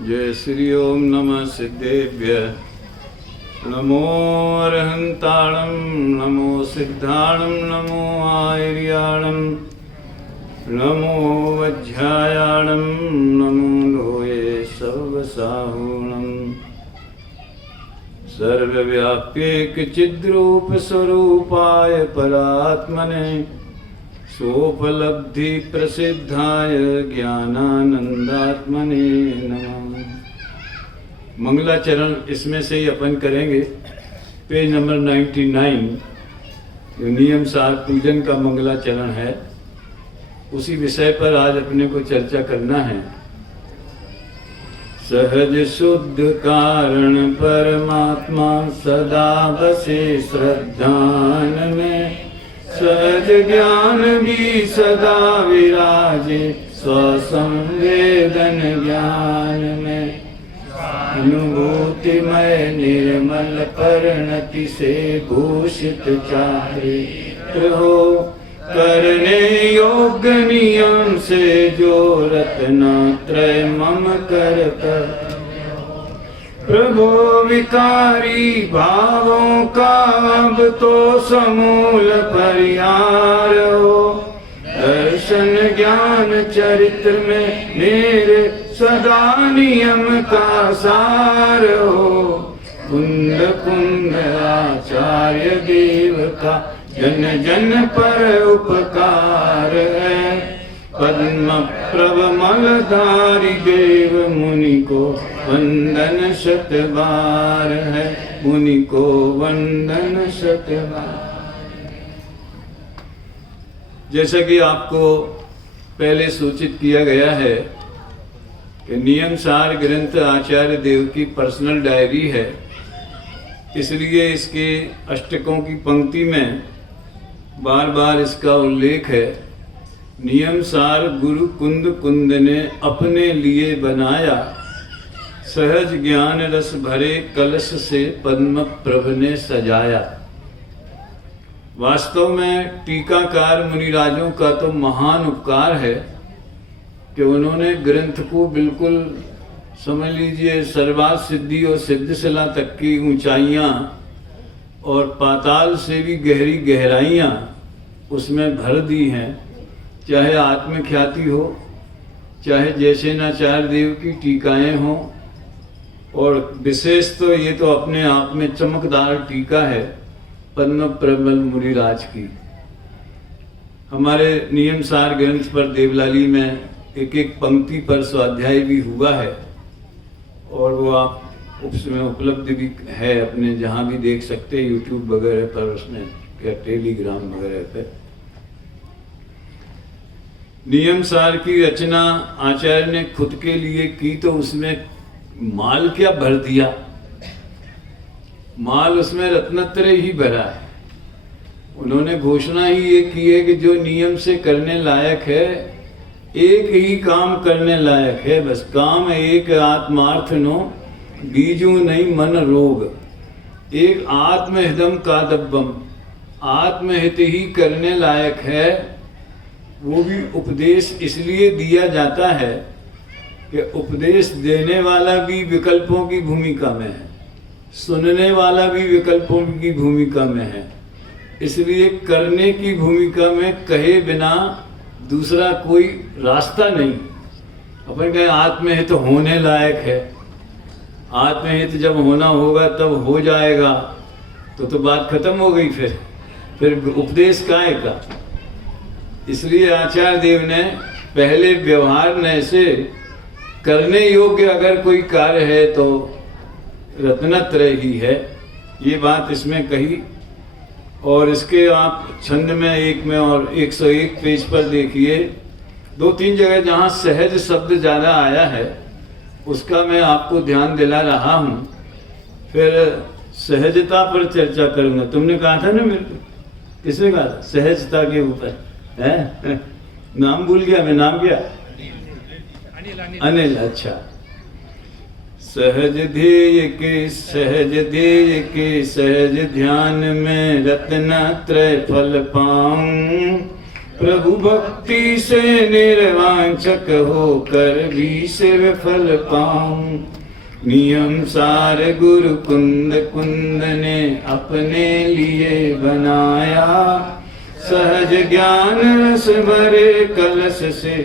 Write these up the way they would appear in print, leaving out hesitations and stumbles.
जय श्री ओम नमः सिद्धेभ्य नमो अरहंताणं नमो सिद्धाणं नमो आयर्याणं नमो वज्रायाणं नमो लोये सर्वसाहुणं सर्वव्याप्येक चिद्रूप स्वरूपाय परात्मने सोपलब्धि प्रसिद्धाय ज्ञानानंदात्मने नमः। मंगलाचरण इसमें से ही अपन करेंगे। पेज नंबर 99 जो नियम सार पूजन का मंगलाचरण है, उसी विषय पर आज अपने को चर्चा करना है। सहज शुद्ध कारण परमात्मा सदा बसे श्रद्धान में, सहज ज्ञान भी सदा विराजे स्वसंवेदन ज्ञान में। अनुभूतिमय निर्मल परिणति से भूषित चारित्र हो, करने योग्य नियम से जो रत्नत्रय मम कर प्रभु विकारी भावों का अब तो समूल परिहार हो। दर्शन ज्ञान चरित्र में मेरे सदा नियम का सार हो। कुंद कुंद आचार्य देव का जन जन पर उपकार है। पद्म प्रभ मलधारी देव मुनि को वंदन शत बार है, मुनि को वंदन शत बार। जैसा कि आपको पहले सूचित किया गया है कि नियम सार ग्रंथ आचार्य देव की पर्सनल डायरी है, इसलिए इसके अष्टकों की पंक्ति में बार बार इसका उल्लेख है। नियम सार गुरु कुंद कुंद ने अपने लिए बनाया, सहज ज्ञान रस भरे कलश से पद्म प्रभ ने सजाया। वास्तव में टीकाकार मुनिराजों का तो महान उपकार है कि उन्होंने ग्रंथ को बिल्कुल समझ लीजिए सर्वार्थ सिद्धि और सिद्धशिला तक की ऊंचाइयां और पाताल से भी गहरी गहराइयां उसमें भर दी हैं। चाहे आत्मख्याति हो, चाहे जैसे नाचार्य देव की टीकाएं हों, और विशेष तो ये तो अपने आप में चमकदार टीका है पद्म प्रबल मुनिराज की। हमारे नियम सार ग्रंथ पर देवलाली में एक एक पंक्ति पर स्वाध्याय भी हुआ है, और वो आप उसमें उपलब्ध भी है, अपने जहाँ भी देख सकते हैं यूट्यूब वगैरह पर, उसमें या टेलीग्राम वगैरह पे। नियम सार की रचना आचार्य ने खुद के लिए की, तो उसमें माल क्या भर दिया, माल उसमें रत्नत्रय ही भरा है। उन्होंने घोषणा ही ये की है कि जो नियम से करने लायक है, एक ही काम करने लायक है, बस काम एक आत्मार्थ नो बीजू नहीं मन रोग। एक आत्महिदम कादब्बम, आत्महित ही करने लायक है। वो भी उपदेश इसलिए दिया जाता है कि उपदेश देने वाला भी विकल्पों की भूमिका में है, सुनने वाला भी विकल्पों की भूमिका में है, इसलिए करने की भूमिका में कहे बिना दूसरा कोई रास्ता नहीं। अपन कहें आत्महित तो होने लायक है, आत्महित जब होना होगा तब हो जाएगा, तो बात खत्म हो गई। फिर उपदेश काहे का। इसलिए आचार्य देव ने पहले व्यवहार ने से करने योग्य अगर कोई कार्य है तो रत्नत्रय ही है, ये बात इसमें कही। और इसके आप छंद में एक में और 101 पेज पर देखिए, 2-3 जगह जहाँ सहज शब्द ज़्यादा आया है उसका मैं आपको ध्यान दिला रहा हूँ। फिर सहजता पर चर्चा करूँगा। तुमने कहा था ना मेरे को, किसने कहा था सहजता के ऊपर है? नाम भूल गया मैं, नाम क्या? अनिल। अच्छा। सहज ध्येय के सहज ध्यान में रत्नत्रय फल पाऊं, प्रभु भक्ति से निर्वांचक होकर भी शिव फल पाऊं। नियम सार गुरु कुंद कुंद ने अपने लिए बनाया, सहज ज्ञान रस भरे कलश से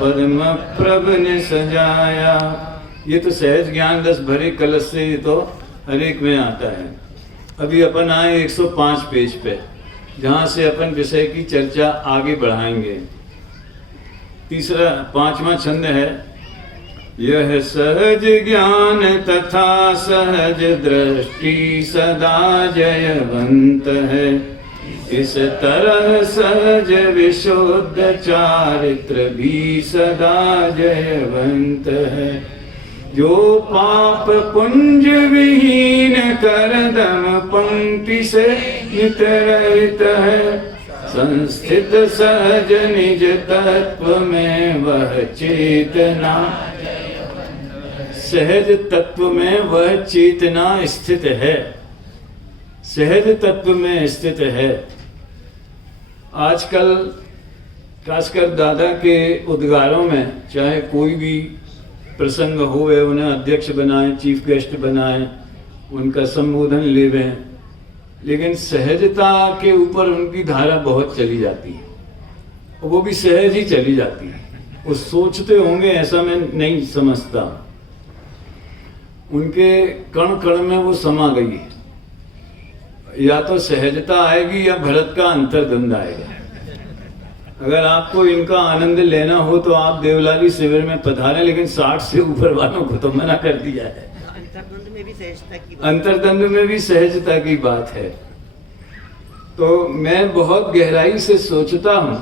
पद्म प्रभ ने सजाया। ये तो सहज ज्ञान रस भरे कलश से ये तो हर एक में आता है। अभी अपन आए 105 पेज पे, जहाँ से अपन विषय की चर्चा आगे बढ़ाएंगे। पांचवा छंद है, यह सहज ज्ञान तथा सहज दृष्टि सदा जयवंत है। इस तरह सहज विशुद्ध चारित्र भी सदा जयवंत है। जो पाप पुंज विहीन करदम पंक्ति से नित रहित है, संस्थित सहज निज तत्व में वह चेतना। सहज तत्व में वह चेतना स्थित है, सहज तत्व में स्थित है। आजकल खासकर दादा के उद्गारों में चाहे कोई भी प्रसंग हो, वे उन्हें अध्यक्ष बनाएं, चीफ गेस्ट बनाएं, उनका संबोधन लेवें, लेकिन सहजता के ऊपर उनकी धारा बहुत चली जाती है, और वो भी सहज ही चली जाती है। वो सोचते होंगे ऐसा मैं नहीं समझता, उनके कण कण में वो समा गई है। या तो सहजता आएगी या भरत का अंतर्द्वंद आएगा। अगर आपको इनका आनंद लेना हो तो आप देवलाली शिविर में पधारें, लेकिन 60 से ऊपर वालों को तो मना कर दिया है। अंतर्द्वंद में भी सहजता की बात है। तो मैं बहुत गहराई से सोचता हूं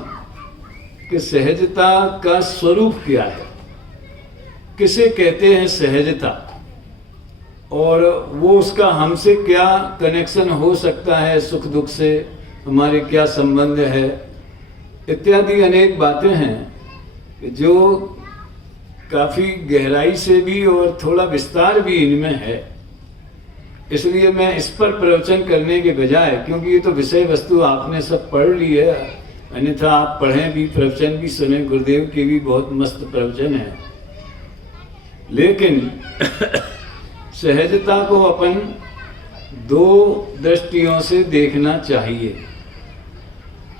कि सहजता का स्वरूप क्या है, किसे कहते हैं सहजता, और वो उसका हमसे क्या कनेक्शन हो सकता है, सुख दुख से हमारे क्या संबंध है, इत्यादि अनेक बातें हैं जो काफ़ी गहराई से भी और थोड़ा विस्तार भी इनमें है। इसलिए मैं इस पर प्रवचन करने के बजाय, क्योंकि ये तो विषय वस्तु आपने सब पढ़ ली है, अन्यथा आप पढ़ें भी, प्रवचन भी सुने, गुरुदेव के भी बहुत मस्त प्रवचन है, लेकिन सहजता को अपन दो दृष्टियों से देखना चाहिए।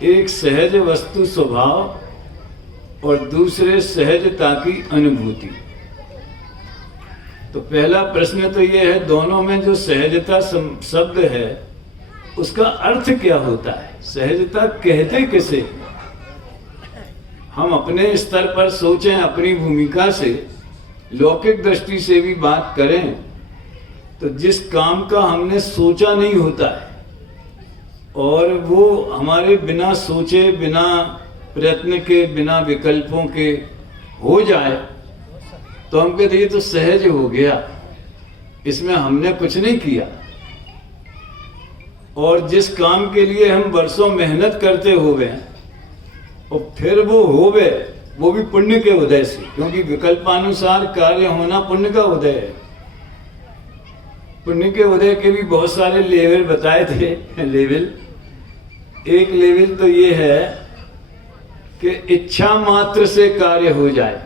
एक सहज वस्तु स्वभाव और दूसरे सहजता की अनुभूति। तो पहला प्रश्न तो ये है, दोनों में जो सहजता शब्द है उसका अर्थ क्या होता है, सहजता कहते किसे? हम अपने स्तर पर सोचें, अपनी भूमिका से, लौकिक दृष्टि से भी बात करें, तो जिस काम का हमने सोचा नहीं होता है और वो हमारे बिना सोचे, बिना प्रयत्न के, बिना विकल्पों के हो जाए, तो हम कहते ये तो सहज हो गया, इसमें हमने कुछ नहीं किया। और जिस काम के लिए हम वर्षों मेहनत करते हुए और फिर वो होवे, वो भी पुण्य के उदय से, क्योंकि विकल्पानुसार कार्य होना पुण्य का उदय है। पुण्य के उदय के भी बहुत सारे लेवल बताए थे। लेवल, एक लेवल तो ये है कि इच्छा मात्र से कार्य हो जाए,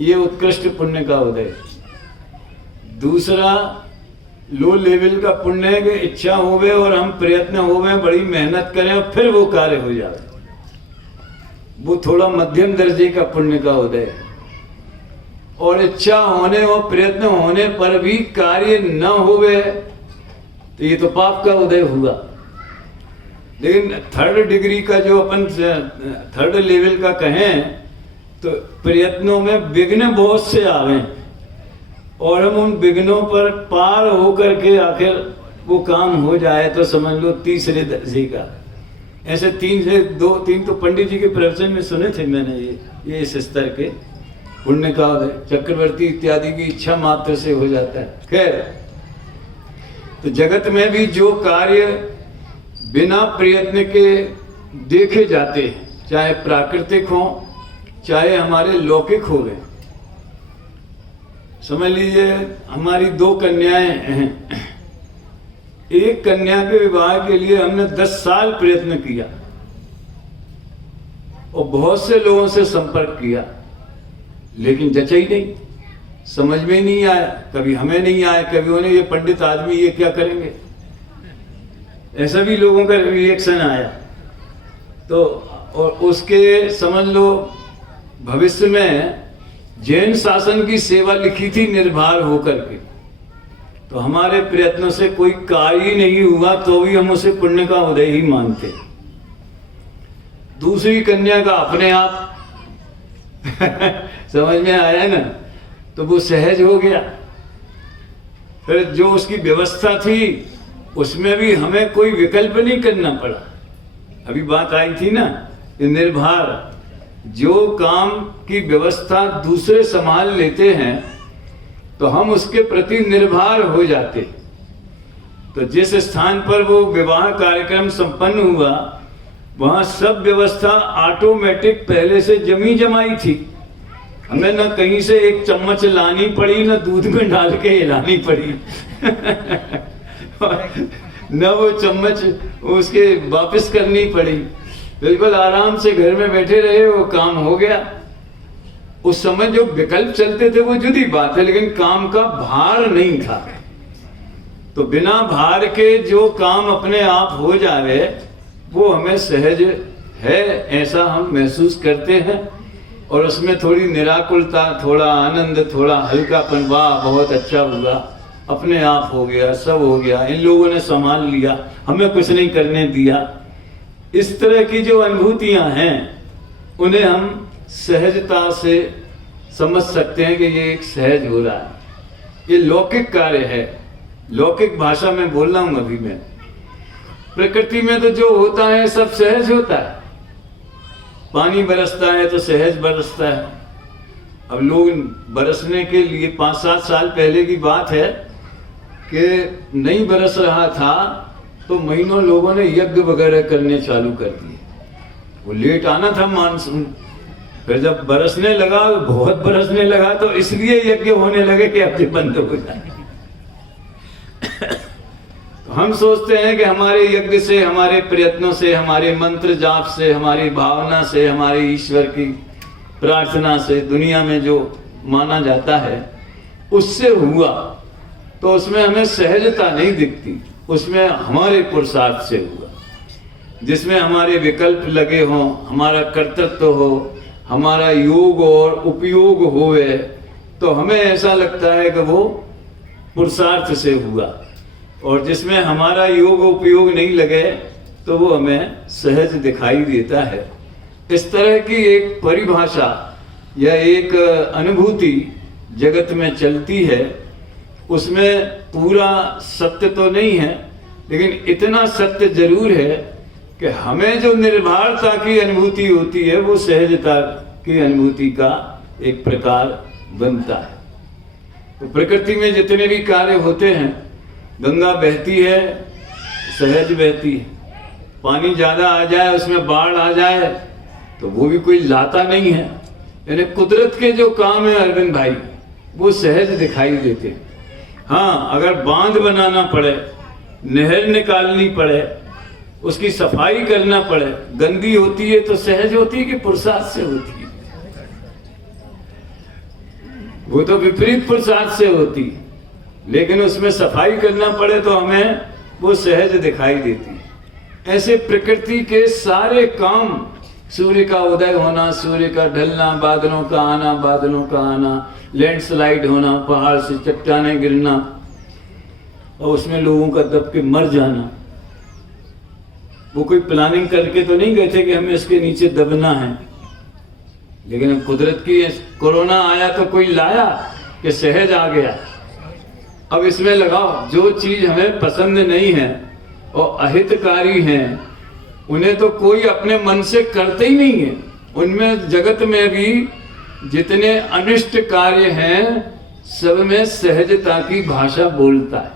ये उत्कृष्ट पुण्य का उदय। दूसरा लो लेवल का पुण्य है कि इच्छा होवे और हम प्रयत्न होवे, बड़ी मेहनत करें और फिर वो कार्य हो जाए, वो थोड़ा मध्यम दर्जे का पुण्य का उदय है। और इच्छा होने और प्रयत्न होने पर भी कार्य न होवे तो ये तो पाप का उदय हुआ। लेकिन थर्ड डिग्री का जो अपन थर्ड लेवल का कहें, तो प्रयत्नों में विघ्न बहुत से आवे और हम उन विघ्नों पर पार होकर के आखिर वो काम हो जाए तो समझ लो तीसरे दर्जे का। ऐसे 3 से 2-3 तो पंडित जी के प्रवचन में सुने थे मैंने, ये इस स्तर के पुण्य का उदय। चक्रवर्ती इत्यादि की इच्छा मात्र से हो जाता है। खैर, तो जगत में भी जो कार्य बिना प्रयत्न के देखे जाते हैं, चाहे प्राकृतिक हो चाहे हमारे लौकिक हो गए। समझ लीजिए हमारी 2 कन्याएं हैं, एक कन्या के विवाह के लिए हमने 10 साल प्रयत्न किया, और बहुत से लोगों से संपर्क किया, लेकिन जचा ही नहीं, समझ में नहीं आया। कभी हमें नहीं आया, कभी उन्हें ये पंडित आदमी ये क्या करेंगे, ऐसा भी लोगों का रिएक्शन आया। तो और उसके समझ लो भविष्य में जैन शासन की सेवा लिखी थी निर्भर होकर के, तो हमारे प्रयत्नों से कोई कार्य नहीं हुआ, तो भी हम उसे पुण्य का उदय ही मानते। दूसरी कन्या का अपने आप समझ में आया ना, तो वो सहज हो गया। फिर जो उसकी व्यवस्था थी उसमें भी हमें कोई विकल्प नहीं करना पड़ा। अभी बात आई थी ना कि निर्भर, जो काम की व्यवस्था दूसरे संभाल लेते हैं तो हम उसके प्रति निर्भर हो जाते। तो जिस स्थान पर वो विवाह कार्यक्रम संपन्न हुआ, वहां सब व्यवस्था ऑटोमेटिक पहले से जमी जमाई थी। हमें न कहीं से एक चम्मच लानी पड़ी, न दूध में डाल के हिलानी पड़ी न वो चम्मच उसके वापस करनी पड़ी। बिल्कुल आराम से घर में बैठे रहे, वो काम हो गया। उस समय जो विकल्प चलते थे वो जुदी बात है, लेकिन काम का भार नहीं था। तो बिना भार के जो काम अपने आप हो जावे वो हमें सहज है, ऐसा हम महसूस करते हैं। और उसमें थोड़ी निराकुलता, थोड़ा आनंद, थोड़ा हल्कापन, वाह बहुत अच्छा हुआ, अपने आप हो गया, सब हो गया, इन लोगों ने संभाल लिया, हमें कुछ नहीं करने दिया। इस तरह की जो अनुभूतियां हैं उन्हें हम सहजता से समझ सकते हैं कि ये एक सहज हो रहा है, ये लौकिक कार्य है। लौकिक भाषा में बोल रहा हूं अभी मैं। प्रकृति में तो जो होता है सब सहज होता है। पानी बरसता है तो सहज बरसता है। अब लोग बरसने के लिए 5-7 साल पहले की बात है कि नहीं बरस रहा था तो महीनों लोगों ने यज्ञ वगैरह करने चालू कर दिए। वो लेट आना था मानसून, फिर जब बरसने लगा, बहुत बरसने लगा, तो इसलिए यज्ञ होने लगे कि अब ये बंद हो जाए। तो हम सोचते हैं कि हमारे यज्ञ से, हमारे प्रयत्नों से, हमारे मंत्र जाप से, हमारी भावना से, हमारे ईश्वर की प्रार्थना से, दुनिया में जो माना जाता है उससे हुआ, तो उसमें हमें सहजता नहीं दिखती। उसमें हमारे पुरुषार्थ से हुआ, जिसमें हमारे विकल्प लगे हों, हमारा कर्तृत्व हो, हमारा योग और उपयोग होवे, तो हमें ऐसा लगता है कि वो पुरुषार्थ से हुआ। और जिसमें हमारा योग उपयोग नहीं लगे तो वो हमें सहज दिखाई देता है। इस तरह की एक परिभाषा या एक अनुभूति जगत में चलती है। उसमें पूरा सत्य तो नहीं है, लेकिन इतना सत्य जरूर है कि हमें जो निर्भरता की अनुभूति होती है वो सहजता की अनुभूति का एक प्रकार बनता है। तो प्रकृति में जितने भी कार्य होते हैं, गंगा बहती है, सहज बहती है। पानी ज्यादा आ जाए, उसमें बाढ़ आ जाए, तो वो भी कोई लाता नहीं है। यानी कुदरत के जो काम है अरविंद भाई, वो सहज दिखाई देते हैं। हाँ, अगर बांध बनाना पड़े, नहर निकालनी पड़े, उसकी सफाई करना पड़े, गंदी होती है तो सहज होती है कि पुरुषार्थ से होती है? वो तो विपरीत पुरुषार्थ से होती है। लेकिन उसमें सफाई करना पड़े तो हमें वो सहज दिखाई देती है। ऐसे प्रकृति के सारे काम, सूर्य का उदय होना, सूर्य का ढलना, बादलों का आना, बादलों का आना, लैंडस्लाइड होना, पहाड़ से चट्टानें गिरना और उसमें लोगों का दब के मर जाना, वो कोई प्लानिंग करके तो नहीं गए थे कि हमें इसके नीचे दबना है। लेकिन कुदरत की कोरोना आया तो कोई लाया कि सहज आ गया। अब इसमें लगाओ, जो चीज हमें पसंद नहीं है और अहितकारी हैं, उन्हें तो कोई अपने मन से करते ही नहीं है। उनमें जगत में भी जितने अनिष्ट कार्य हैं, सब में सहजता की भाषा बोलता है,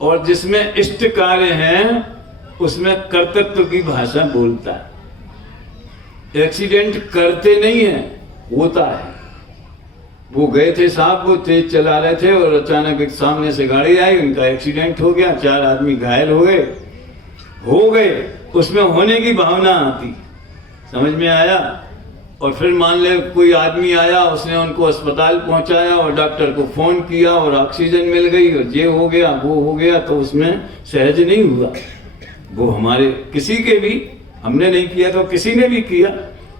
और जिसमें इष्ट कार्य हैं उसमें कर्तृत्व की भाषा बोलता है। एक्सीडेंट करते नहीं है, होता है। वो गए थे साहब, वो तेज चला रहे थे और अचानक एक सामने से गाड़ी आई, उनका एक्सीडेंट हो गया, 4 आदमी घायल हो गए। उसमें होने की भावना आती, समझ में आया? और फिर मान ले कोई आदमी आया, उसने उनको अस्पताल पहुंचाया और डॉक्टर को फोन किया और ऑक्सीजन मिल गई और ये हो गया वो हो गया, तो उसमें सहज नहीं हुआ। वो हमारे किसी के भी, हमने नहीं किया तो किसी ने भी किया,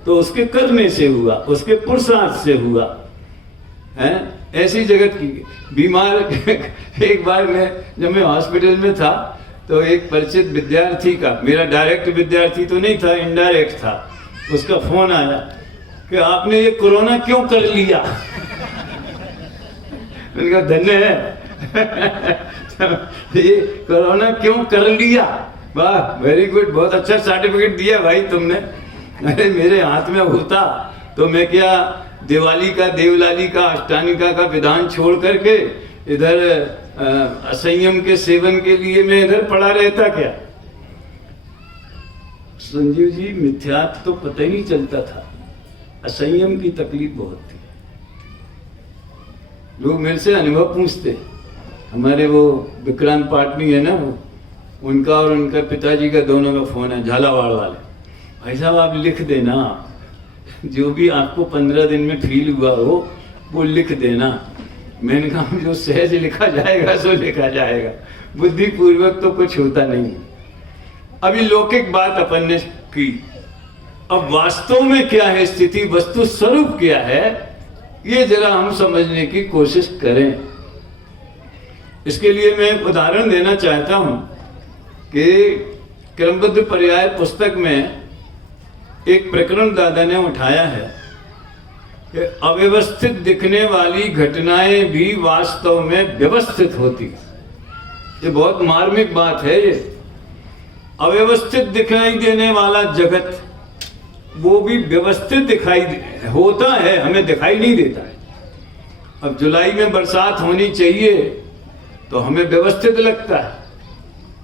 तो उसके करने से हुआ, उसके पुरुषार्थ से हुआ है। ऐसी जगत की बीमार एक बार जब मैं हॉस्पिटल में था तो एक परिचित विद्यार्थी का, मेरा डायरेक्ट विद्यार्थी तो नहीं था, इनडायरेक्ट था, उसका फोन आया कि आपने ये कोरोना क्यों कर लिया। मैंने कहा धन्य है ये कोरोना क्यों कर लिया, वाह वेरी गुड, बहुत अच्छा सर्टिफिकेट दिया भाई तुमने। अरे मेरे हाथ में होता तो मैं क्या दिवाली का, देवलाली का, अष्टानिका का विधान छोड़ करके इधर असंयम के सेवन के लिए मैं इधर पड़ा रहता क्या। संजीव जी मिथ्यात्व तो पता ही नहीं चलता था, असंयम की तकलीफ बहुत थी। लोग मेरे से अनुभव पूछते, हमारे वो विक्रांत पाटनी है ना, वो उनका और उनका पिताजी का दोनों का फोन है, झालावाड़ वाले। भाई साहब आप लिख देना, जो भी आपको 15 दिन में फील हुआ हो वो लिख देना। मैंने कहा जो सहज लिखा जाएगा सो लिखा जाएगा, बुद्धिपूर्वक तो कुछ होता नहीं। अभी लौकिक बात अपन ने की, अब वास्तव में क्या है स्थिति, वस्तु स्वरूप क्या है, ये जरा हम समझने की कोशिश करें। इसके लिए मैं उदाहरण देना चाहता हूं कि क्रमबद्ध पर्याय पुस्तक में एक प्रकरण दादा ने उठाया है कि अव्यवस्थित दिखने वाली घटनाएं भी वास्तव में व्यवस्थित होती। ये बहुत मार्मिक बात है। ये अव्यवस्थित दिखाई देने वाला जगत वो भी व्यवस्थित दिखाई होता है, हमें दिखाई नहीं देता है। अब जुलाई में बरसात होनी चाहिए तो हमें व्यवस्थित लगता है,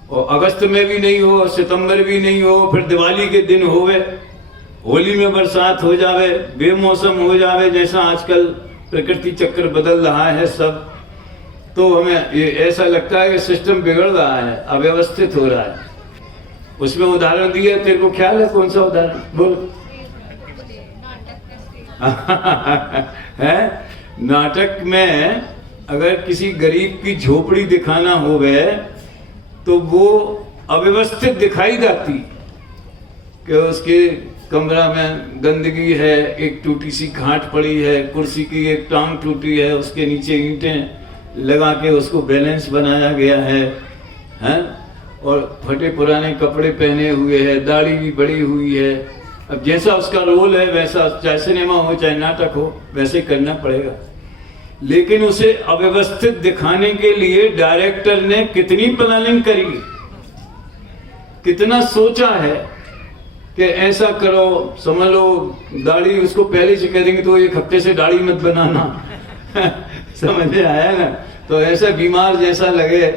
और अगस्त में भी नहीं हो, सितंबर भी नहीं हो, फिर दिवाली के दिन होवे, होली में बरसात हो जावे, बेमौसम हो जावे, जैसा आजकल प्रकृति चक्र बदल रहा है सब, तो हमें ये ऐसा लगता है कि सिस्टम बिगड़ रहा है, अव्यवस्थित हो रहा है। उसमें उदाहरण दिया, तेरे को ख्याल है कौन सा उदाहरण, बोल। है नाटक में अगर किसी गरीब की झोपड़ी दिखाना हो गए तो वो अव्यवस्थित दिखाई जाती कि उसके कमरा में गंदगी है, एक टूटी सी खाट पड़ी है, कुर्सी की एक टांग टूटी है, उसके नीचे ईंटें लगा के उसको बैलेंस बनाया गया है, हैं? और फटे पुराने कपड़े पहने हुए हैं, दाढ़ी भी बड़ी हुई है। अब जैसा उसका रोल है वैसा, चाहे सिनेमा हो चाहे नाटक हो, वैसे करना पड़ेगा। लेकिन उसे अव्यवस्थित दिखाने के लिए डायरेक्टर ने कितनी प्लानिंग करी, कितना सोचा है कि ऐसा करो, समझ लो दाढ़ी उसको पहले से कह देंगे तो एक हफ्ते से दाढ़ी मत बनाना समझ में आया ना, तो ऐसा बीमार जैसा लगे,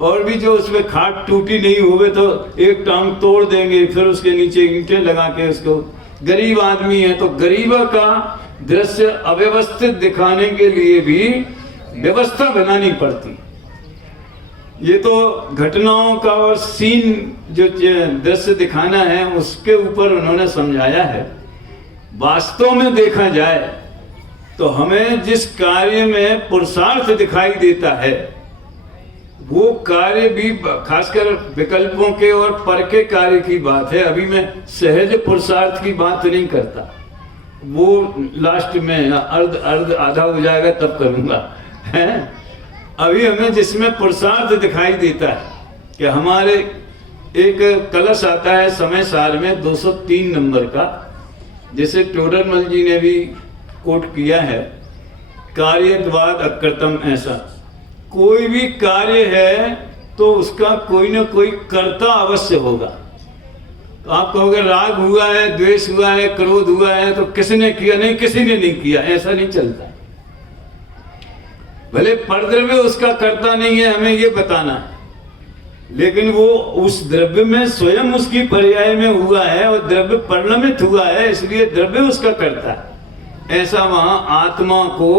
और भी जो उसमें खाट टूटी नहीं हुए तो एक टांग तोड़ देंगे, फिर उसके नीचे ईंटें लगा के उसको, गरीब आदमी है तो गरीबा का दृश्य अव्यवस्थित दिखाने के लिए भी व्यवस्था बनानी पड़ती। ये तो घटनाओं का और सीन जो दृश्य दिखाना है उसके ऊपर उन्होंने समझाया है। वास्तव में देखा जाए तो हमें जिस कार्य में पुरुषार्थ दिखाई देता है वो कार्य भी, खासकर विकल्पों के और पर के कार्य की बात है, अभी मैं सहज पुरुषार्थ की बात नहीं करता, वो लास्ट में अर्ध आधा हो जाएगा तब करूंगा, हैं? अभी हमें जिसमें पुरुषार्थ दिखाई देता है कि हमारे एक कलश आता है समय सार में 203 नंबर का, जिसे टोडरमल जी ने भी कोट किया है, कार्यद्वाद अकृतम। ऐसा कोई भी कार्य है तो उसका कोई ना कोई कर्ता अवश्य होगा। तो आप कहोगे राग हुआ है, द्वेष हुआ है, क्रोध हुआ है तो किसने किया? नहीं, किसी ने नहीं किया, ऐसा नहीं चलता। भले परद्रव्य उसका कर्ता नहीं है, हमें ये बताना है, लेकिन वो उस द्रव्य में स्वयं उसकी पर्याय में हुआ है और द्रव्य परिणमित हुआ है, इसलिए द्रव्य उसका कर्ता है। ऐसा वहां आत्मा को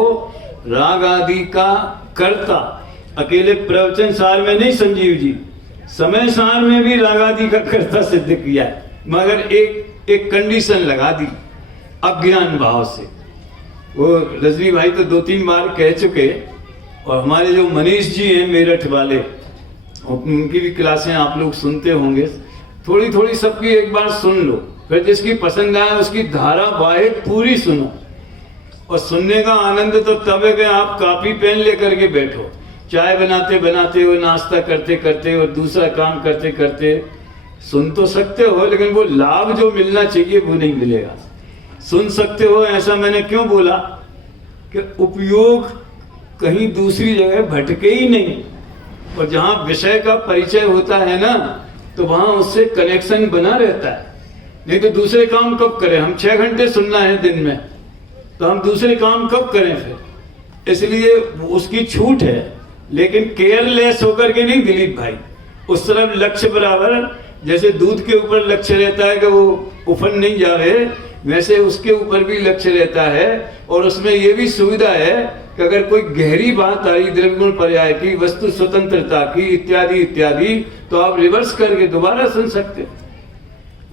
राग आदि का कर्ता, अकेले प्रवचन सार में नहीं संजीव जी, समय सार में भी राग आदि का कर्ता सिद्ध किया है, मगर एक एक कंडीशन लगा दी अज्ञान भाव से। वो रजवी भाई तो 2-3 बार कह चुके, और हमारे जो मनीष जी हैं मेरठ वाले, उनकी भी क्लासें आप लोग सुनते होंगे, थोड़ी थोड़ी सबकी एक बार सुन लो, फिर जिसकी पसंद आए उसकी धारावाहिक पूरी सुनो। और सुनने का आनंद तो तब है कि आप कॉपी पेन लेकर के बैठो, चाय बनाते बनाते हो, नाश्ता करते करते और दूसरा काम करते करते सुन तो सकते हो, लेकिन वो लाभ जो मिलना चाहिए वो नहीं मिलेगा। सुन सकते हो ऐसा मैंने क्यों बोला कि उपयोग कहीं दूसरी जगह भटके ही नहीं, और जहां विषय का परिचय होता है ना तो वहां उससे कनेक्शन बना रहता है। नहीं तो दूसरे काम कब करें, हम 6 घंटे सुनना है दिन में, तो हम दूसरे काम कब करें फिर। इसलिए उसकी छूट है, लेकिन केयरलेस होकर के नहीं दिलीप भाई, उस तरफ लक्ष्य बराबर, जैसे दूध के ऊपर लक्ष्य रहता है कि वो उफन नहीं जावे, वैसे उसके ऊपर भी लक्ष्य रहता है। और उसमें ये भी सुविधा है कि अगर कोई गहरी बात आई द्रव्यगुण पर्याय की, वस्तु स्वतंत्रता की, इत्यादि इत्यादि, तो आप रिवर्स करके दोबारा सुन सकते हो।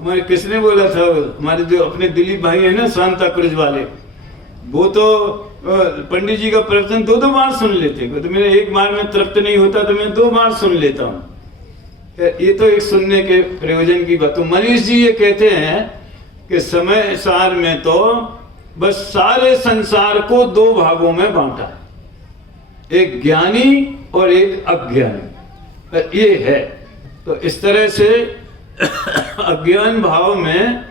हमारे किसने बोला था, हमारे जो अपने दिलीप भाई है ना सांता क्रूज वाले, वो तो पंडित जी का प्रवचन 2-2 बार सुन लेते। तो मेरे एक बार में तृप्त नहीं होता तो मैं 2 बार सुन लेता हूँ। ये तो एक सुनने के प्रयोजन की बात। तो मनीष जी ये कहते हैं कि समय सार में तो बस सारे संसार को 2 भागों में बांटा, एक ज्ञानी और एक अज्ञानी, ये है। तो इस तरह से अज्ञान भाव में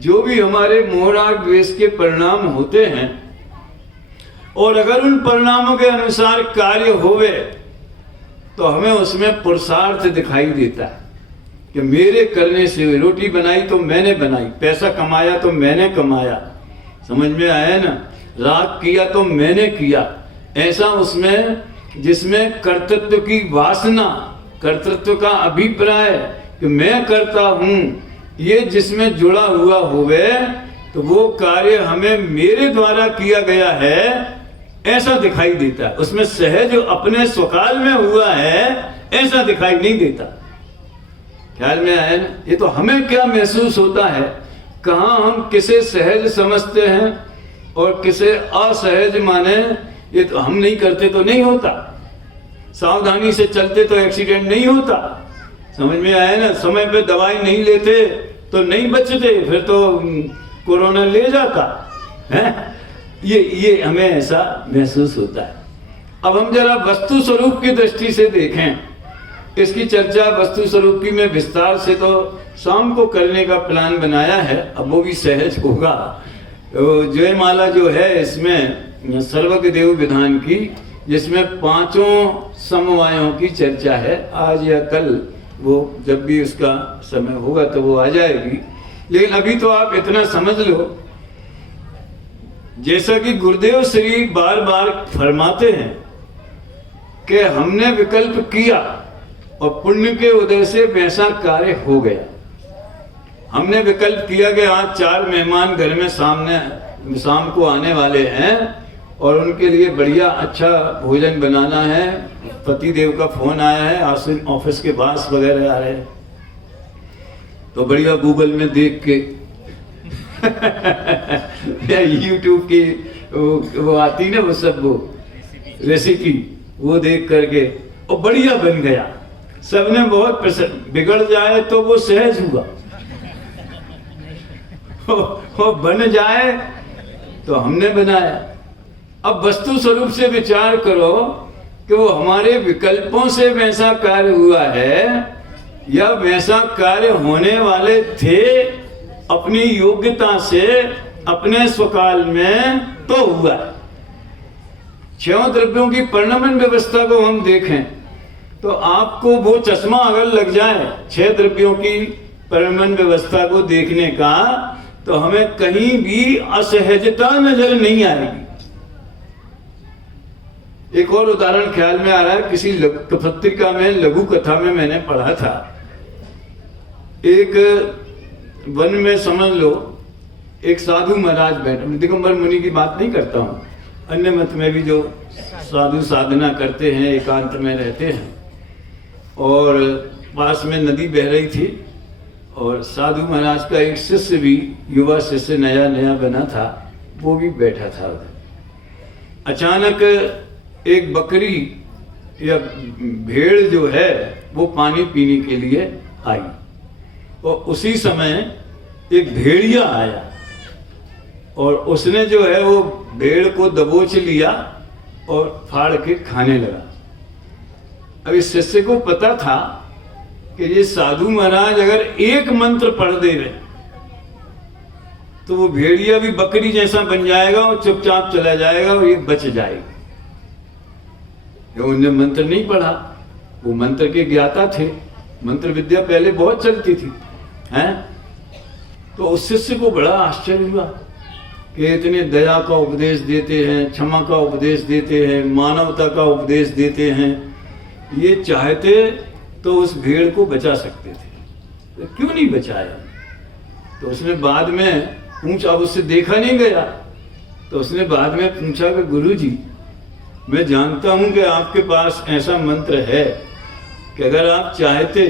जो भी हमारे मोहराग द्वेष के परिणाम होते हैं, और अगर उन परिणामों के अनुसार कार्य होवे तो हमें उसमें पुरुषार्थ दिखाई देता है कि मेरे करने से, रोटी बनाई तो मैंने बनाई, पैसा कमाया तो मैंने कमाया, समझ में आया ना, राग किया तो मैंने किया। ऐसा उसमें जिसमें कर्तृत्व की वासना, कर्तृत्व का अभिप्राय कि मैं करता हूं, ये जिसमें जुड़ा हुआ होवे तो वो कार्य हमें मेरे द्वारा किया गया है ऐसा दिखाई देता है। उसमें सहज अपने स्वकाल में हुआ है ऐसा दिखाई नहीं देता। ख्याल में आया ना। ये तो हमें क्या महसूस होता है, कहाँ हम किसे सहज समझते हैं और किसे असहज माने, ये तो हम नहीं करते तो नहीं होता, सावधानी से चलते तो एक्सीडेंट नहीं होता, समझ में आया ना। समय पे दवाई नहीं लेते तो नहीं बचते, फिर तो कोरोना ले जाता है। ये हमें ऐसा महसूस होता है। अब हम जरा वस्तु स्वरूप की दृष्टि से देखें, इसकी चर्चा वस्तु स्वरूप की मैं विस्तार से तो शाम को करने का प्लान बनाया है, अब वो भी सहज होगा। तो जयमाला जो है इसमें सर्वज्ञ देव विधान की, जिसमें 5 समवायों की चर्चा है। आज या कल वो जब भी उसका समय होगा तो वो आ जाएगी, लेकिन अभी तो आप इतना समझ लो, जैसा कि गुरुदेव श्री बार बार फरमाते हैं कि हमने विकल्प किया और पुण्य के उदय से वैसा कार्य हो गया। हमने विकल्प किया कि आज 4 मेहमान घर में सामने शाम को आने वाले हैं और उनके लिए बढ़िया अच्छा भोजन बनाना है। पति देव का फोन आया है, आसिन ऑफिस के पास वगैरह आ रहे हैं, तो बढ़िया गूगल में देख के या यूट्यूब की वो आती ना, वो सब वो रेसिपी वो देख करके और बढ़िया बन गया। सबने बहुत पसंद, बिगड़ जाए तो वो सहज हुआ, वो बन जाए तो हमने बनाया। अब वस्तु स्वरूप से विचार करो कि वो हमारे विकल्पों से वैसा कार्य हुआ है या वैसा कार्य होने वाले थे अपनी योग्यता से अपने स्वकाल में तो हुआ है। 6 द्रव्यों की परिणमन व्यवस्था को हम देखें तो आपको वो चश्मा अगर लग जाए 6 द्रव्यों की परिणमन व्यवस्था को देखने का, तो हमें कहीं भी असहजता नजर नहीं आएगी। एक और उदाहरण ख्याल में आ रहा है, किसी पत्रिका में लघु कथा में मैंने पढ़ा था, एक वन में समझ लो एक साधु महाराज बैठे, दिगंबर मुनि की बात नहीं करता हूँ, अन्य मत में भी जो साधु साधना करते हैं, एकांत में रहते हैं, और पास में नदी बह रही थी और साधु महाराज का एक शिष्य भी, युवा शिष्य नया नया बना था, वो भी बैठा था उधर। अचानक एक बकरी या भेड़ जो है वो पानी पीने के लिए आई, और उसी समय एक भेड़िया आया और उसने जो है वो भेड़ को दबोच लिया और फाड़ के खाने लगा। अब इस शिष्य को पता था कि ये साधु महाराज अगर एक मंत्र पढ़ दे रहे तो वो भेड़िया भी बकरी जैसा बन जाएगा और चुपचाप चला जाएगा और ये बच जाएगी। उन्होंने मंत्र नहीं पढ़ा, वो मंत्र के ज्ञाता थे, मंत्र विद्या पहले बहुत चलती थी, हैं? तो उस शिष्य को बड़ा आश्चर्य हुआ कि इतने दया का उपदेश देते हैं, क्षमा का उपदेश देते हैं, मानवता का उपदेश देते हैं, ये चाहते तो उस भेड़ को बचा सकते थे, तो क्यों नहीं बचाया? तो उसने बाद में पूछा, अब उससे देखा नहीं गया, तो उसने बाद में पूछा कि गुरुजी, मैं जानता हूं कि आपके पास ऐसा मंत्र है कि अगर आप चाहते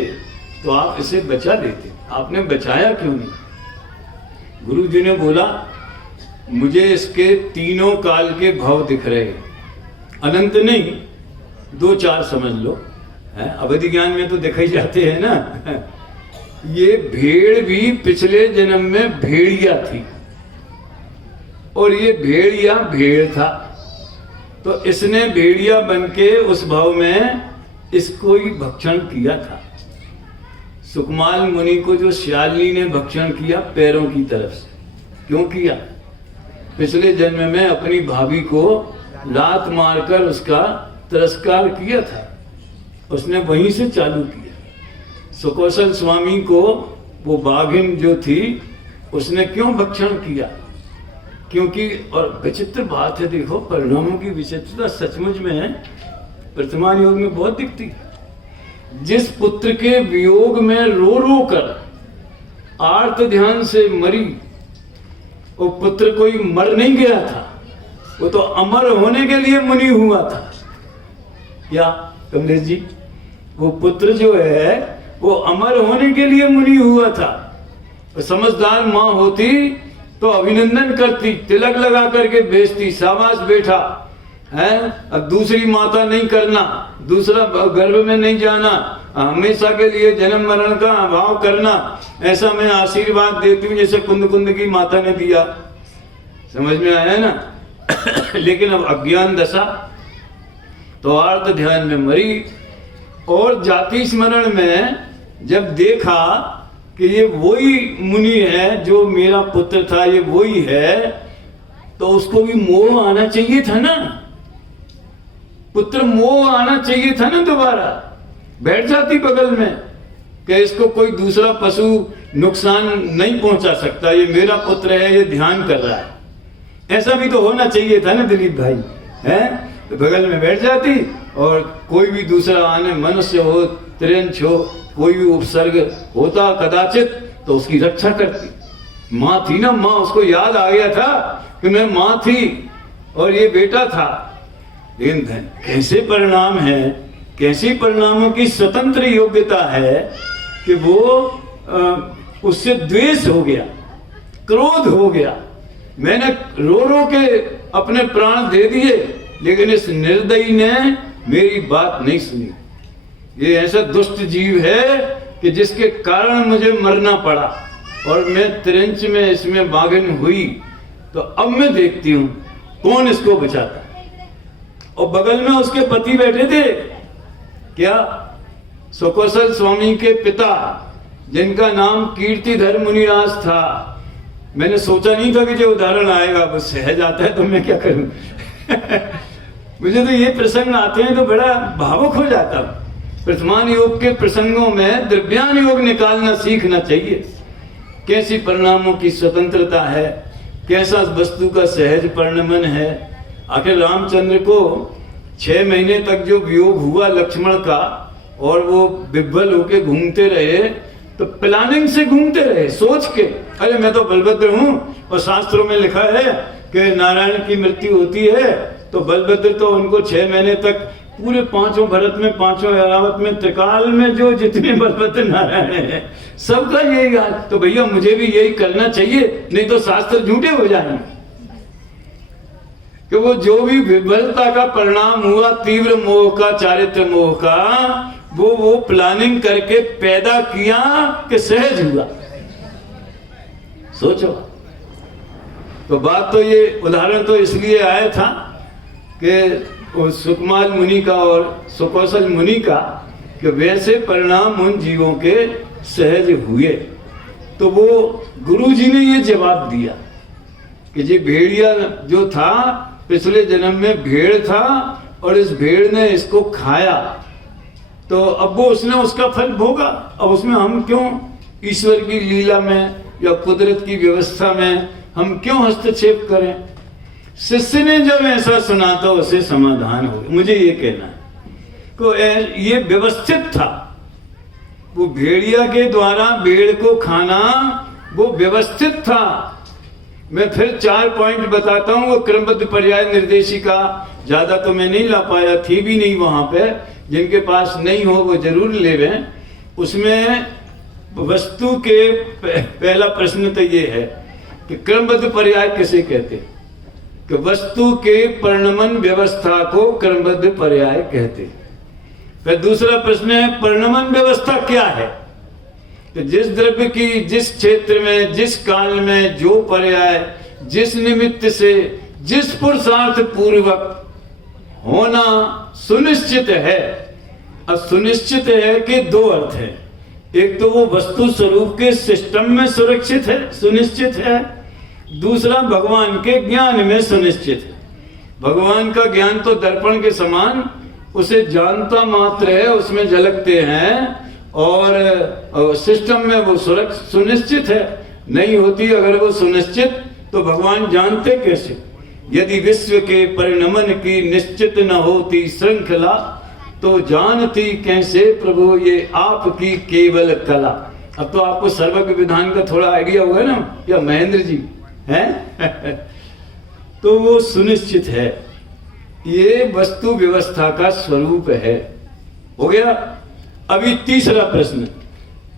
तो आप इसे बचा देते, आपने बचाया क्यों नहीं? गुरुजी ने बोला, मुझे इसके तीनों काल के भव दिख रहे हैं, अनंत नहीं, 2-4 समझ लो, अवधि ज्ञान में तो दिखाई जाते हैं ना। ये भेड़ भी पिछले जन्म में भेड़िया थी और ये भेड़िया भेड़ था, तो इसने भेड़िया बनके उस भाव में इसको ही भक्षण किया था। सुकमाल मुनि को जो श्यालिनी ने भक्षण किया पैरों की तरफ से, क्यों किया? पिछले जन्म में अपनी भाभी को लात मारकर उसका तिरस्कार किया था, उसने वहीं से चालू किया। सुकौशल स्वामी को वो बाघिन जो थी उसने क्यों भक्षण किया? क्योंकि, और विचित्र बात है, देखो परिणामों की विचित्रता सचमुच में है, वर्तमान योग में बहुत दिखती है। जिस पुत्र के वियोग में रो रो कर आर्त ध्यान से मरी, वो पुत्र कोई मर नहीं गया था, वो तो अमर होने के लिए मुनि हुआ था। क्या कमलेश जी? वो पुत्र जो है वो अमर होने के लिए मुनि हुआ था। समझदार माँ होती तो अभिनंदन करती, तिलक लगा करके भेजती, शाबाश बेटा, है? अब दूसरी माता नहीं करना, दूसरा गर्भ में नहीं जाना, हमेशा के लिए जन्म मरण का अभाव करना, ऐसा मैं आशीर्वाद देती हूँ जैसे कुंद कुंद की माता ने दिया। समझ में आया ना? लेकिन अब अज्ञान दशा, तो आर्त ध्यान में मरी, और जाति स्मरण में जब देखा कि ये वही मुनि है जो मेरा पुत्र था, ये वही है, तो उसको भी मोह आना चाहिए था ना, पुत्र मोह आना चाहिए था ना, दोबारा बैठ जाती बगल में कि इसको कोई दूसरा पशु नुकसान नहीं पहुंचा सकता, ये मेरा पुत्र है, ये ध्यान कर रहा है, ऐसा भी तो होना चाहिए था ना दिलीप भाई, है? तो बगल में बैठ जाती और कोई भी दूसरा आने, मनुष्य हो, त्रिंच हो, कोई भी उपसर्ग होता कदाचित, तो उसकी रक्षा करती। माँ थी ना, माँ, उसको याद आ गया था कि मैं माँ थी और ये बेटा था। लेकिन कैसे परिणाम है, कैसी परिणामों की स्वतंत्र योग्यता है कि वो उससे द्वेष हो गया, क्रोध हो गया। मैंने रो रो के अपने प्राण दे दिए, लेकिन इस निर्दयी ने मेरी बात नहीं सुनी। ये ऐसा दुष्ट जीव है कि जिसके कारण मुझे मरना पड़ा, और मैं त्रिंच में इसमें बागिन हुई, तो अब मैं देखती हूं कौन इसको बचाता। और बगल में उसके पति बैठे थे, क्या? सुकौशल स्वामी के पिता, जिनका नाम कीर्तिधर मुनिराज था। मैंने सोचा नहीं था कि जो उदाहरण आएगा, बस सहज आता है तो मैं क्या करूं। मुझे तो ये प्रसंग आते हैं तो बड़ा भावुक हो जाता हूं। वर्तमान योग के प्रसंगों में द्रव्यान योग निकालना सीखना चाहिए। कैसी परिणामों की स्वतंत्रता है, कैसा वस्तु का सहज परिणमन है। आखिर रामचंद्र को 6 महीने तक जो वियोग हुआ लक्ष्मण का, और वो विह्वल होके घूमते रहे, तो प्लानिंग से घूमते रहे, सोच के, अरे मैं तो बलभद्र हूं, और शास्त्रों में लिखा है कि नारायण की मृत्यु होती है तो बलभद्र तो उनको 6 महीने तक पूरे पांचों भरत में, पांचों ऐरावत में, त्रिकाल में जो जितने बलवंत नारायण हैं सबका यही हाल। तो भैया मुझे भी यही करना चाहिए, नहीं तो शास्त्र झूठे हो जाएंगे। कि वो जो भी विफलता का परिणाम हुआ, तीव्र मोह का, चारित्र मोह का, वो प्लानिंग करके पैदा किया कि सहज हुआ। सोचो। तो बात तो ये उदाहरण तो इसलिए आया था कि सुकमाल मुनि का और सुकौशल मुनि का, कि वैसे परिणाम उन जीवों के सहज हुए। तो वो गुरुजी ने ये जवाब दिया कि जी भेड़िया जो था पिछले जन्म में भेड़ था और इस भेड़ ने इसको खाया, तो अब वो उसने उसका फल भोगा। अब उसमें हम क्यों ईश्वर की लीला में या कुदरत की व्यवस्था में हम क्यों हस्तक्षेप करें। शिष्य ने जब ऐसा सुना तो उसे समाधान हो गया। मुझे ये कहना है को ये व्यवस्थित था, वो भेड़िया के द्वारा भेड़ को खाना वो व्यवस्थित था। मैं फिर 4 पॉइंट बताता हूँ। वो क्रमबद्ध पर्याय निर्देशिका ज्यादा तो मैं नहीं ला पाया, थी भी नहीं वहां पे, जिनके पास नहीं हो वो जरूर लेवें। उसमें वस्तु के पहला प्रश्न तो ये है कि क्रमबद्ध पर्याय किसे कहते हैं, कि वस्तु के परिणमन व्यवस्था को क्रमबद्ध पर्याय कहते हैं। फिर दूसरा प्रश्न है परिणमन व्यवस्था क्या है, तो जिस द्रव्य की जिस क्षेत्र में जिस काल में जो पर्याय जिस निमित्त से जिस पुरुषार्थ पूर्वक होना सुनिश्चित है। अब सुनिश्चित है कि 2 अर्थ है, एक तो वो वस्तु स्वरूप के सिस्टम में सुरक्षित है, सुनिश्चित है, दूसरा भगवान के ज्ञान में सुनिश्चित है। भगवान का ज्ञान तो दर्पण के समान, उसे जानता मात्र है, उसमें झलकते हैं, और सिस्टम में वो सुनिश्चित है। नहीं होती अगर वो सुनिश्चित तो भगवान जानते कैसे। यदि विश्व के परिणमन की निश्चित न होती श्रृंखला, तो जानती कैसे प्रभु ये आपकी केवल कला। अब तो आपको सर्वज्ञ विधान का थोड़ा आइडिया होगा ना, या महेंद्र जी हैं तो वो सुनिश्चित है, ये वस्तु व्यवस्था का स्वरूप है। हो गया। अभी तीसरा प्रश्न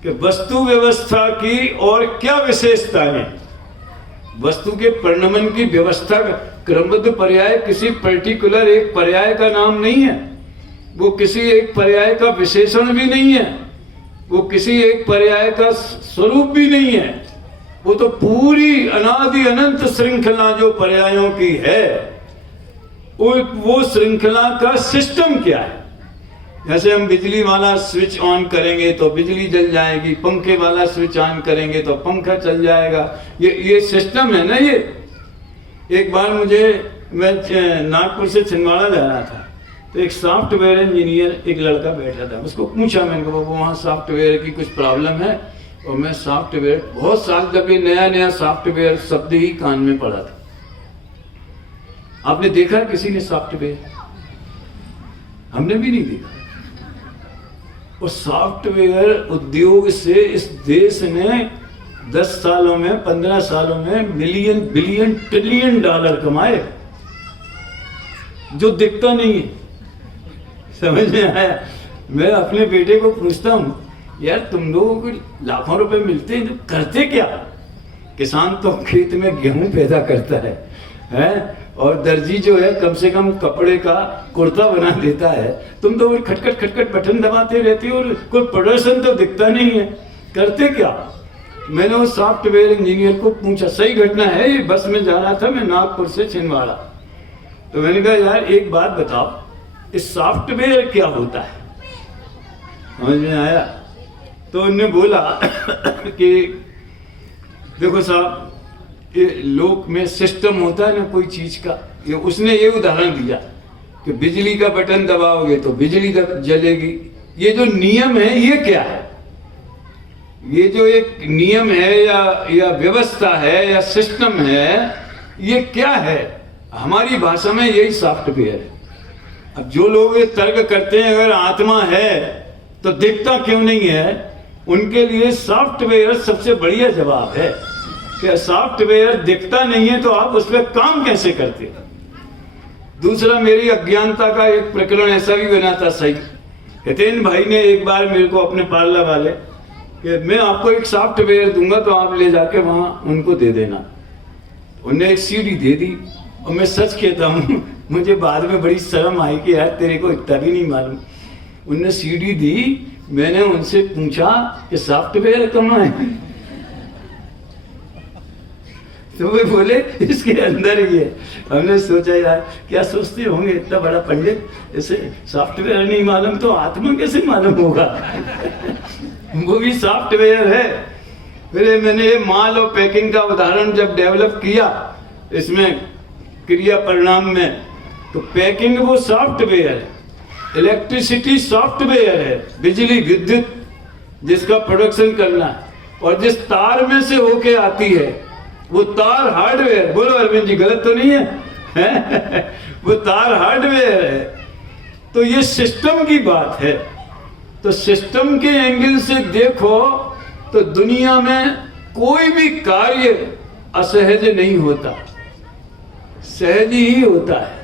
कि वस्तु व्यवस्था की और क्या विशेषताएं। वस्तु के परिणमन की व्यवस्था, क्रमबद्ध पर्याय किसी पर्टिकुलर एक पर्याय का नाम नहीं है, वो किसी एक पर्याय का विशेषण भी नहीं है, वो किसी एक पर्याय का स्वरूप भी नहीं है, वो तो पूरी अनादि अनंत श्रृंखला जो पर्यायों की है, वो श्रृंखला का सिस्टम क्या है। जैसे हम बिजली वाला स्विच ऑन करेंगे तो बिजली जल जाएगी, पंखे वाला स्विच ऑन करेंगे तो पंखा चल जाएगा, ये सिस्टम है ना। ये एक बार मैं नागपुर से छिंदवाड़ा जा रहा था, तो एक सॉफ्टवेयर इंजीनियर एक लड़का बैठा था, उसको पूछा मैंने कहा वो वहाँ सॉफ्टवेयर की कुछ प्रॉब्लम है। और मैं सॉफ्टवेयर बहुत साल जब ये नया सॉफ्टवेयर शब्द ही कान में पड़ा था। आपने देखा किसी ने सॉफ्टवेयर? हमने भी नहीं देखा। और सॉफ्टवेयर उद्योग से इस देश ने 10 सालों में 15 सालों में मिलियन बिलियन ट्रिलियन डॉलर कमाए, जो दिखता नहीं है। समझ में आया? मैं अपने बेटे को पूछता हूँ, यार तुम लोगों को लाखों रुपए मिलते हैं, तो करते क्या? किसान तो खेत में गेहूं पैदा करता है? और दर्जी जो है कम से कम कपड़े का कुर्ता बना देता है। तुम तो खटखट खटखट बटन दबाते रहती हो और कोई प्रदर्शन तो दिखता नहीं है, करते क्या? मैंने उस सॉफ्टवेयर इंजीनियर को पूछा, सही घटना है, ये बस में जा रहा था मैं नागपुर से छिंदवाड़ा, तो मैंने कहा यार एक बात बताओ, इस सॉफ्टवेयर क्या होता है? समझ में आया? तो उन्होंने बोला कि देखो साहब, ये लोक में सिस्टम होता है ना कोई चीज का, ये उसने ये उदाहरण दिया कि बिजली का बटन दबाओगे तो बिजली जलेगी। ये जो नियम है ये क्या है? ये जो एक नियम है या व्यवस्था है या सिस्टम है, ये क्या है? हमारी भाषा में यही सॉफ्टवेयर है। अब जो लोग ये तर्क करते हैं अगर आत्मा है तो दिखता क्यों नहीं है, उनके लिए सॉफ्टवेयर सबसे बढ़िया जवाब है कि सॉफ्टवेयर दिखता नहीं है तो आप उस पर काम कैसे करते? दूसरा, मेरी अज्ञानता का एक प्रकरण ऐसा भी बना था सही। हितेन भाई ने एक बार मेरे को अपने पार्लर वाले कि मैं आपको एक सॉफ्टवेयर दूंगा तो आप ले जाके वहां उनको दे देना। उन्हें एक सीडी दे दी और मैं सच कहता हूँ मुझे बाद में बड़ी शर्म आई कि यार तेरे को इतना भी नहीं मालूम। उनने सीडी दी, मैंने उनसे पूछा कि सॉफ्टवेयर कहाँ है? तो वे बोले इसके अंदर ही है। हमने सोचा यार क्या सोचते होंगे, इतना बड़ा पंडित, इसे सॉफ्टवेयर नहीं मालूम तो आत्मा कैसे मालूम होगा? वो भी सॉफ्टवेयर है। फिर मैंने ये माल और पैकिंग का उदाहरण जब डेवलप किया इसमें क्रिया परिणाम में, तो पैकिंग वो सॉफ्टवेयर है, इलेक्ट्रिसिटी सॉफ्टवेयर है, बिजली विद्युत जिसका प्रोडक्शन करना है, और जिस तार में से होके आती है वो तार हार्डवेयर। बोलो अरविंद जी, गलत तो नहीं है? वो तार हार्डवेयर है। तो ये सिस्टम की बात है। तो सिस्टम के एंगल से देखो तो दुनिया में कोई भी कार्य असहज नहीं होता, सहज ही होता है।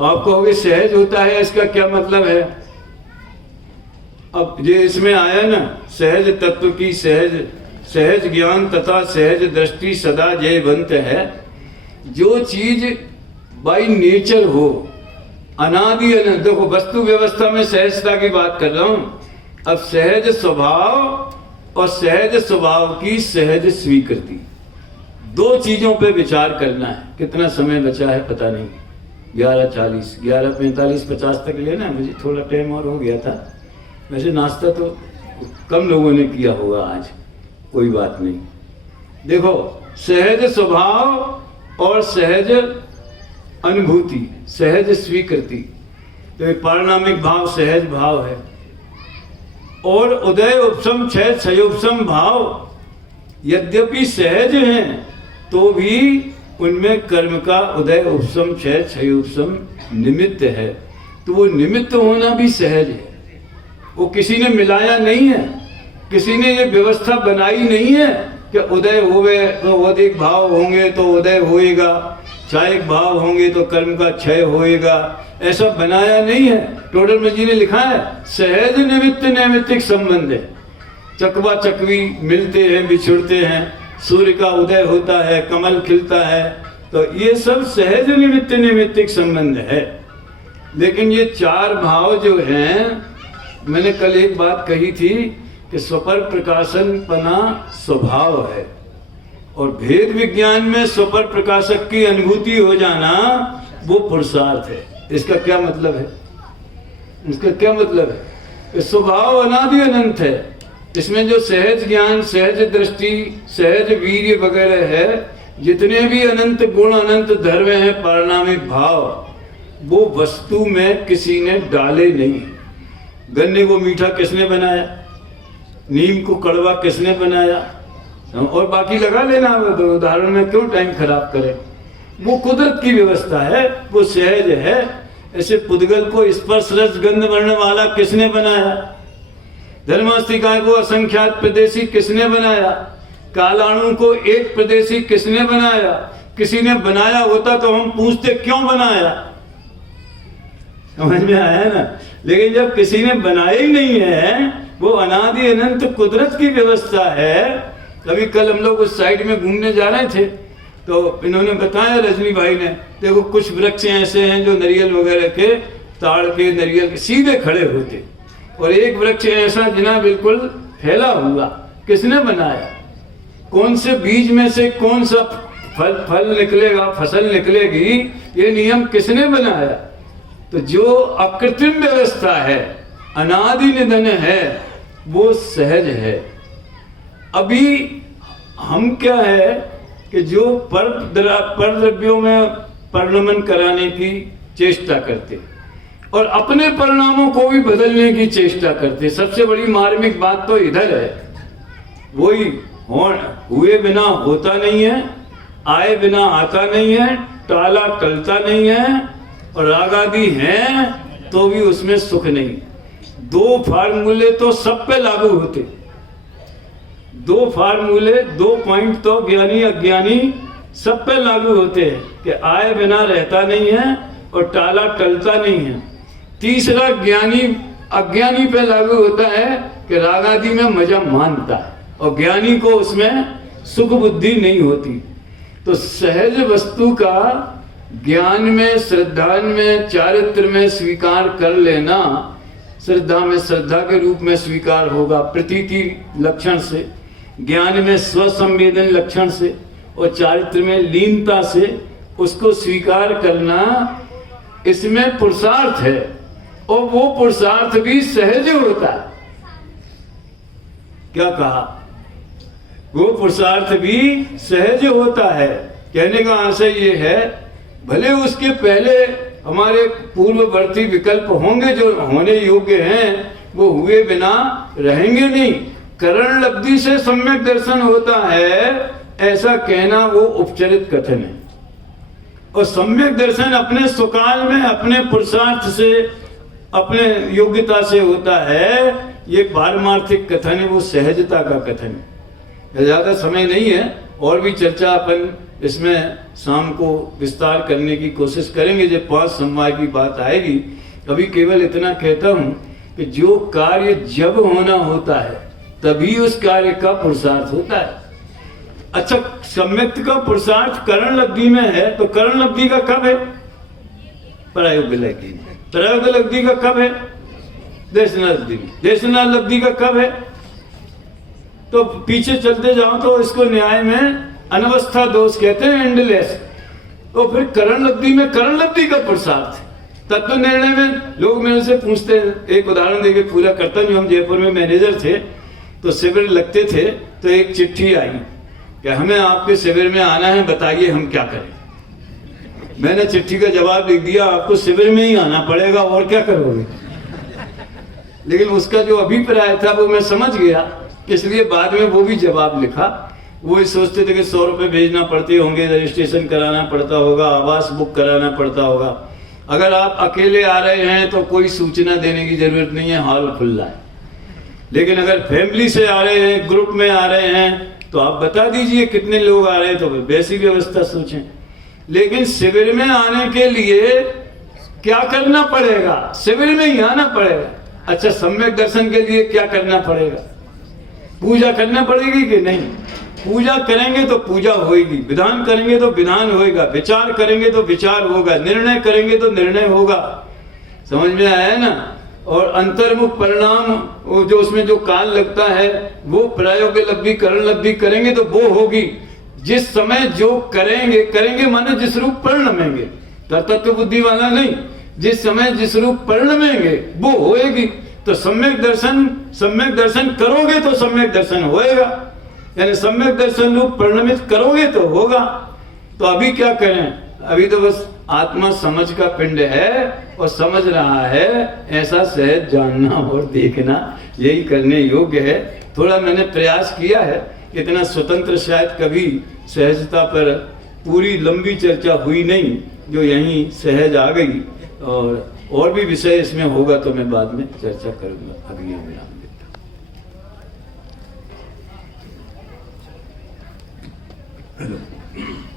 आप कहोगे सहज होता है, इसका क्या मतलब है? अब ये इसमें आया ना, सहज तत्व की सहज ज्ञान तथा सहज दृष्टि सदा जयवंत है। जो चीज बाई नेचर हो, अनादि अनंत, देखो वस्तु व्यवस्था में सहजता की बात कर रहा हूं। अब सहज स्वभाव और सहज स्वभाव की सहज स्वीकृति, दो चीजों पे विचार करना है। कितना समय बचा है पता नहीं, 11:40, 11:45, 50 तक लेना। मुझे थोड़ा टाइम और हो गया था। वैसे नाश्ता तो कम लोगों ने किया होगा आज, कोई बात नहीं। देखो, सहज स्वभाव और सहज अनुभूति, सहज स्वीकृति, तो पारिणामिक भाव सहज भाव है। और उदय उपसम क्षय क्षयोपसम भाव यद्यपि सहज हैं तो भी उनमें कर्म का उदय उपसम क्षय क्षयोपसम निमित्त है। तो वो निमित्त होना भी सहज है, वो किसी ने मिलाया नहीं है, किसी ने ये व्यवस्था बनाई नहीं है कि उदय होवे तो अधिक भाव होंगे तो उदय होएगा, क्षयिक भाव होंगे तो कर्म का क्षय होएगा, ऐसा बनाया नहीं है। टोडरमल जी ने लिखा है सहज निमित्त नैमित्तिक संबंध है। चकवा चकवी मिलते हैं, बिछुड़ते हैं, सूर्य का उदय होता है, कमल खिलता है, तो ये सब सहज निमित्त नैमित्तिक संबंध है। लेकिन ये चार भाव जो हैं, मैंने कल एक बात कही थी कि स्वपर प्रकाशन पना स्वभाव है, और भेद विज्ञान में स्वपर प्रकाशक की अनुभूति हो जाना वो पुरुषार्थ है। इसका क्या मतलब है? इसका क्या मतलब है? कि स्वभाव अनादि अनंत है। इसमें जो सहज ज्ञान, सहज दृष्टि, सहज वीर्य वगैरह है, जितने भी अनंत गुण, अनंत धर्म हैं, पारिणामिक भाव, वो वस्तु में किसी ने डाले नहीं। गन्ने को मीठा किसने बनाया? नीम को कड़वा किसने बनाया? और बाकी लगा लेना, उदाहरण में क्यों टाइम खराब करें। वो कुदरत की व्यवस्था है, वो सहज है। ऐसे पुद्गल को स्पर्श रस गंध वर्ण वाला किसने बनाया? धर्मास्तिकाय को असंख्यात प्रदेशी किसने बनाया? कालाणु को एक प्रदेशी किसने बनाया? किसी ने बनाया होता तो हम पूछते क्यों बनाया? समझ में आया ना? लेकिन जब किसी ने बनाया ही नहीं है, वो अनादि अनंत कुदरत की व्यवस्था है। कभी कल हम लोग उस साइड में घूमने जा रहे थे तो इन्होंने बताया, रजनी भाई ने, देखो कुछ वृक्ष ऐसे हैं जो नारियल वगैरह के, ताड़ के, नारियल के सीधे खड़े होते, और एक वृक्ष ऐसा जिना बिल्कुल फैला हुआ। किसने बनाया? कौन से बीज में से कौन सा फल निकलेगा, फसल निकलेगी, ये नियम किसने बनाया? तो जो अकृत्रिम व्यवस्था है, अनादि निधन है, वो सहज है। अभी हम क्या है कि जो पर द्रव्यों में परिणमन कराने की चेष्टा करते और अपने परिणामों को भी बदलने की चेष्टा करते। सबसे बड़ी मार्मिक बात तो इधर है, वही हुए बिना होता नहीं है, आए बिना आता नहीं है, टाला टलता नहीं है, और राग आदि हैं तो भी उसमें सुख नहीं। दो फार्मूले तो सब पे लागू होते, दो फार्मूले, 2 पॉइंट तो ज्ञानी अज्ञानी सब पे लागू होते हैं कि आए बिना रहता नहीं है और टाला टलता नहीं है। तीसरा ज्ञानी अज्ञानी पे लागू होता है कि राग आदि में मजा मानता है और ज्ञानी को उसमें सुख बुद्धि नहीं होती। तो सहज वस्तु का ज्ञान में, श्रद्धा में, चारित्र में स्वीकार कर लेना, श्रद्धा में श्रद्धा के रूप में स्वीकार होगा, प्रतीति लक्षण से, ज्ञान में स्वसंवेदन लक्षण से और चारित्र में लीनता से उसको स्वीकार करना, इसमें पुरुषार्थ है और वो पुरुषार्थ भी सहज होता है। क्या कहा? वो पुरुषार्थ भी सहज होता है। कहने का आशय ये है, भले उसके पहले हमारे पूर्ववर्ती विकल्प होंगे जो होने योग्य हैं, वो हुए बिना रहेंगे नहीं। करण लब्धि से सम्यक दर्शन होता है, ऐसा कहना वो उपचरित कथन है। और सम्यक दर्शन अपने सुकाल में, अपने पुरुषार्थ से, अपने योग्यता से होता है। ये पारमार्थिक कथन है, वो सहजता का कथन है। ज्यादा समय नहीं है, और भी चर्चा अपन इसमें शाम को विस्तार करने की कोशिश करेंगे जब 5 सोमवार की बात आएगी। अभी केवल इतना कहता हूं कि जो कार्य जब होना होता है तभी उस कार्य का पुरुषार्थ होता है। अच्छा, सम्यक का पुरुषार्थ करण लब्धि में है, तो करण लब्धि का कब है? प्रयोग लब्धि। प्रयोग लब्धि का कब है? देशना लब्धि। देशना लब्धि का कब है? तो पीछे चलते जाओ तो इसको न्याय में अनवस्था दोष कहते हैं, एंडलेस। तो फिर करण लब्धि में करण लब्धि का पुरुषार्थ। तत्व निर्णय में लोग मेरे से पूछते हैं, एक उदाहरण देके पूरा करता हूं। हम जयपुर में मैनेजर थे, तो शिविर लगते थे, तो एक चिट्ठी आई कि हमें आपके शिविर में आना है, बताइए हम क्या करें। मैंने चिट्ठी का जवाब लिख दिया, आपको शिविर में ही आना पड़ेगा, और क्या करोगे। लेकिन उसका जो अभिप्राय था वो मैं समझ गया, इसलिए बाद में वो भी जवाब लिखा। वो सोचते थे कि 100 रुपये भेजना पड़ते होंगे, रजिस्ट्रेशन कराना पड़ता होगा, आवास बुक कराना पड़ता होगा। अगर आप अकेले आ रहे हैं तो कोई सूचना देने की जरूरत नहीं है, हॉल खुला है। लेकिन अगर फैमिली से आ रहे हैं, ग्रुप में आ रहे हैं, तो आप बता दीजिए कितने लोग आ रहे हैं, तो वैसी व्यवस्था सोचें। लेकिन शिविर में आने के लिए क्या करना पड़ेगा? शिविर में ही आना पड़ेगा। अच्छा, सम्यक दर्शन के लिए क्या करना पड़ेगा? पूजा करना पड़ेगी कि नहीं? पूजा करेंगे तो पूजा होगी, विधान करेंगे तो विधान होगा, विचार करेंगे तो विचार होगा, निर्णय करेंगे तो निर्णय होगा। समझ में आया ना? और अंतर्मुख परिणाम जो उसमें जो काल लगता है, वो प्रयोग लब्धि करण लब्धि करेंगे तो वो होगी। जिस समय जो करेंगे माने जिस रूप परिणमेंगे, तत्व बुद्धि वाला नहीं, जिस समय जिस रूप परिणमेंगे वो होएगी। तो सम्यक दर्शन करोगे तो सम्यक दर्शन होएगा, यानी सम्यक दर्शन रूप परिणमित करोगे तो होगा। तो अभी क्या करें? अभी तो बस आत्मा समझ का पिंड है और समझ रहा है, ऐसा सहज जानना और देखना, यही करने योग्य है। थोड़ा मैंने प्रयास किया है, इतना स्वतंत्र शायद कभी सहजता पर पूरी लंबी चर्चा हुई नहीं, जो यहीं सहज आ गई। और भी विषय इसमें होगा तो मैं बाद में चर्चा करूंगा। अभी विराम देता हूं।